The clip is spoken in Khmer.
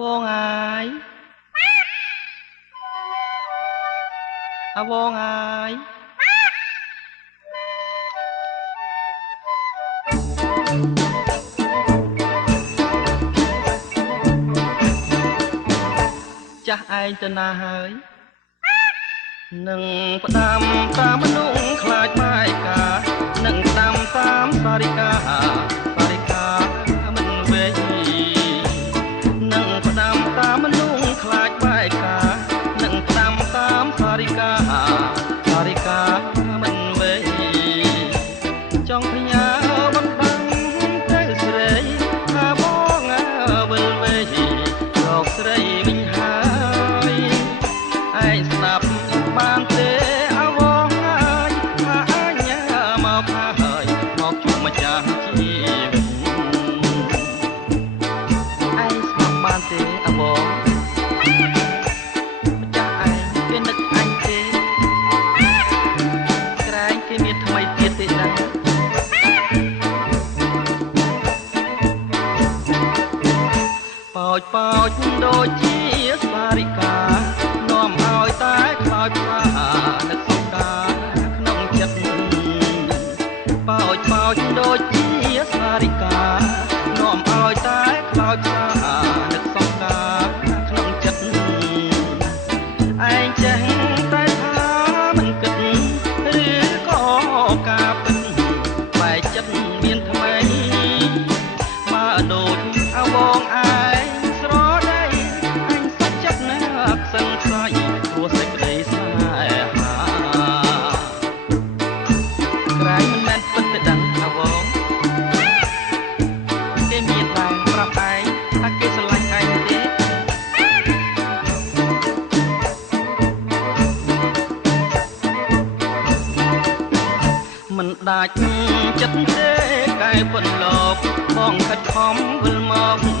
វងអាយវងអាយចាស់ឯងទៅណាហើយនឹងផ្ដាំតាមមនុស្សខ្លាចម៉ែកានឹងផ្ដាំតាមសារិកាមិនវេនឹងផ្ដាំតាមមនុស្សខ្លាចម៉ែកានឹងផ្ដាំតាមសារិកាមិនវេចង់ផ្ញើបណ្ដឹងទៅស្រីថាបងវិលវេរកស្រីវិញហើយឯងស្ដាប់បានទេអវងហើយថាអញមកហើយមកជួបម្ចាស់ជីវិតឯងស្ដាប់បានទេអវងម្ចាស់ឯងគេនឹកអញទេក្រែងគេមានថ្មីទៀតទេណាប៉ោចដូចជាសារិកានាំឲ្យតែខ្លោចផ្សានឹកសង្ការក្នុងចិត្តប៉ោចដូចជាសារិកានាំឲ្យតែខ្លោចផ្សានឹកសង្ការក្នុងចិត្តឯងចេះតែថាមិនគិតឬក៏ការពិតបែកចិត្តមានថ្មីបើដូចអវងឯងស្រដីអញសុខចិត្តណាស់សឹងស្អីព្រោះសេចក្តីស្នេហាក្រែងមិនមែនពិតទៅដឹងអវងគេមានតែប្រាប់ឯងថាគេស្រឡាញ់ឯងទេមិនដាច់ចិត្តទេកែប៉ុនលោកបងខិតខំវិលមក